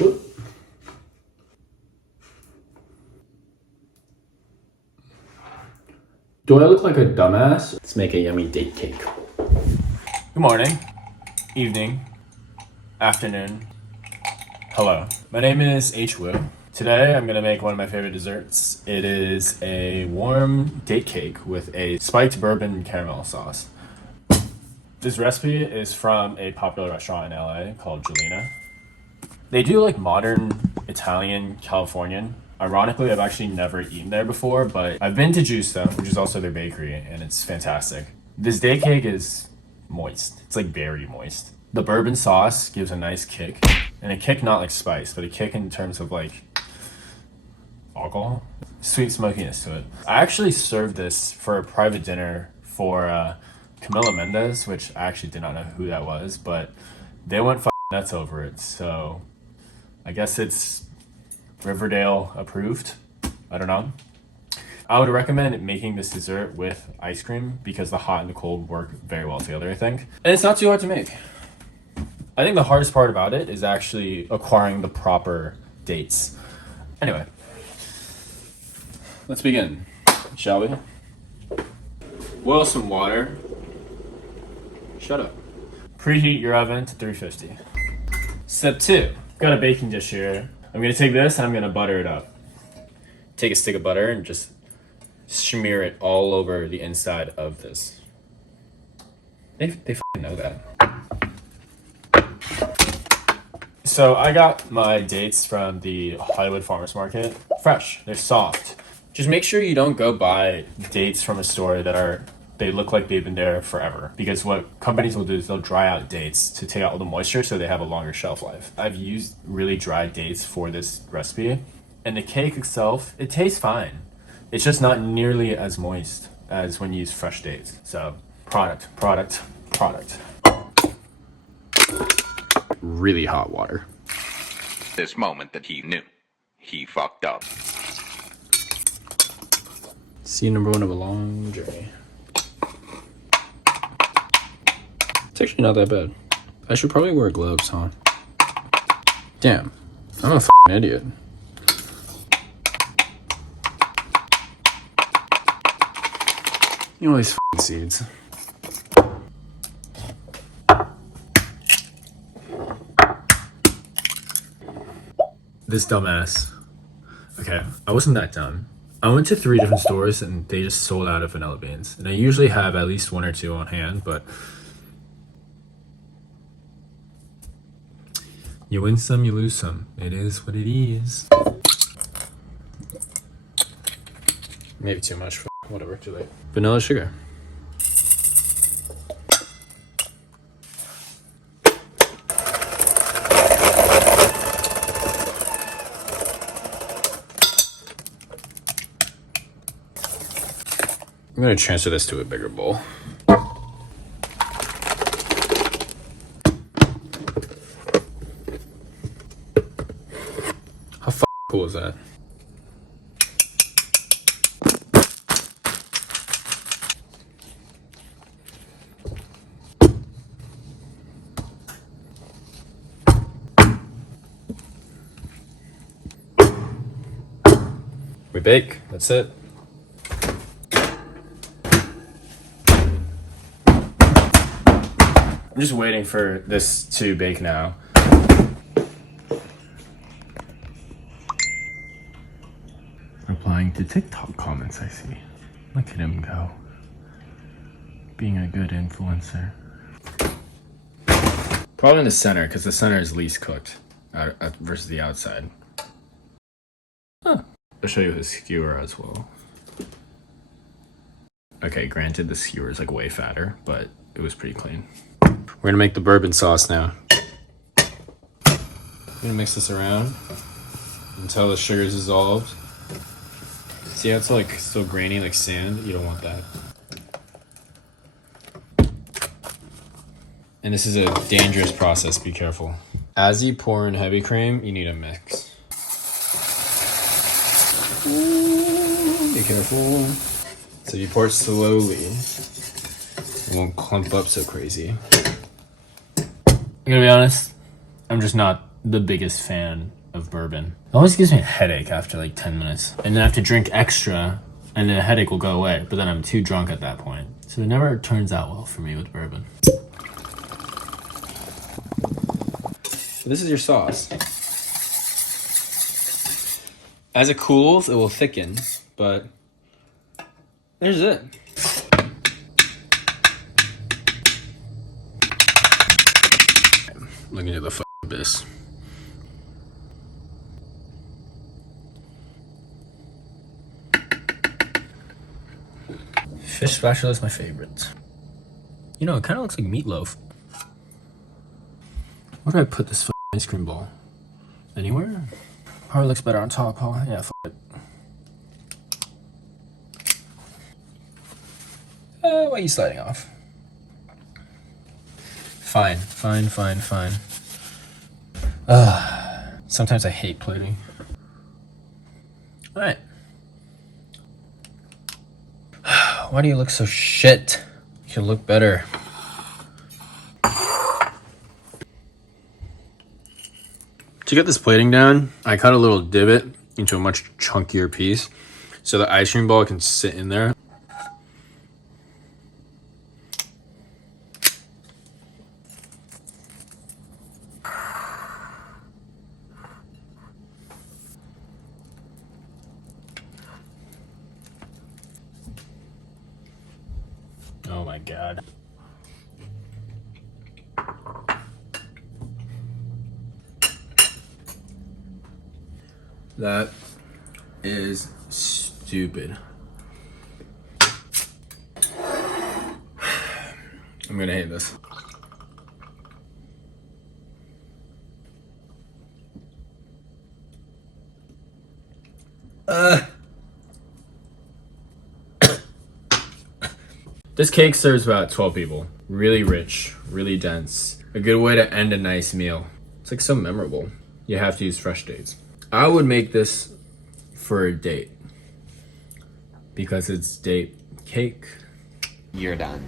Whoop. Do I look like a dumbass? Let's make a yummy date cake. Good morning, evening, afternoon. Hello, my name is H. Wu. Today I'm gonna make one of my favorite desserts. It is a warm date cake with a spiked bourbon caramel sauce. This recipe is from a popular restaurant in LA called Jelena. They do like modern Italian Californian. Ironically, I've actually never eaten there before, but I've been to Giusto, which is also their bakery, and it's fantastic. This date cake is moist. It's like very moist. The bourbon sauce gives a nice kick, and a kick not like spice, but a kick in terms of like alcohol, sweet smokiness to it. I actually served this for a private dinner for Camila Mendez, which I actually did not know who that was, but they went nuts over it, so I guess it's Riverdale approved. I don't know. I would recommend making this dessert with ice cream because the hot and the cold work very well together, I think. And it's not too hard to make. I think the hardest part about it is actually acquiring the proper dates. Anyway, let's begin, shall we? Boil some water. Shut up. Preheat your oven to 350. Step 2. Got a baking dish here. I'm gonna take this and I'm gonna butter it up. Take a stick of butter and just smear it all over the inside of this. They f***ing know that. So I got my dates from the Hollywood Farmers Market. Fresh, they're soft. Just make sure you don't go buy dates from a store that they look like they've been there forever. Because what companies will do is they'll dry out dates to take out all the moisture so they have a longer shelf life. I've used really dry dates for this recipe. And the cake itself, it tastes fine. It's just not nearly as moist as when you use fresh dates. So, product. Really hot water. This moment that he knew, he fucked up. Scene number 1 of a long journey. It's actually not that bad. I should probably wear gloves, huh? Damn, I'm a f***ing idiot. You know these f***ing seeds. This dumbass. Okay, I wasn't that dumb. I went to 3 different stores and they just sold out of vanilla beans. And I usually have at least 1 or 2 on hand, but you win some, you lose some. It is what it is. Maybe too much. Whatever, too late. Vanilla sugar. I'm gonna transfer this to a bigger bowl. How cool is that? We bake, that's it. I'm just waiting for this to bake now. Replying to TikTok comments, I see. Look at him go. Being a good influencer. Probably in the center, because the center is least cooked versus the outside. Huh. I'll show you the skewer as well. Okay, granted the skewer is like way fatter, but it was pretty clean. We're gonna make the bourbon sauce now. I'm gonna mix this around until the sugar is dissolved. See how it's like still grainy like sand? You don't want that. And this is a dangerous process, be careful. As you pour in heavy cream, you need a mix. Ooh, be careful. So you pour it slowly. It won't clump up so crazy. I'm gonna be honest, I'm just not the biggest fan of bourbon. It always gives me a headache after like 10 minutes. And then I have to drink extra and then the headache will go away. But then I'm too drunk at that point. So it never turns out well for me with bourbon. This is your sauce. As it cools, it will thicken, but there's it. Looking at the abyss. Fish spatula is my favorite. You know, it kind of looks like meatloaf. Where do I put this ice cream ball? Anywhere? Probably looks better on top, huh? Yeah, it. Why are you sliding off? Fine. Sometimes I hate plating. Alright. Why do you look so shit? You should look better. To get this plating down, I cut a little divot into a much chunkier piece so the ice cream ball can sit in there. Oh my god. That is stupid. I'm gonna hate this. This cake serves about 12 people. Really rich, really dense. A good way to end a nice meal. It's like so memorable. You have to use fresh dates. I would make this for a date because it's date cake. You're done.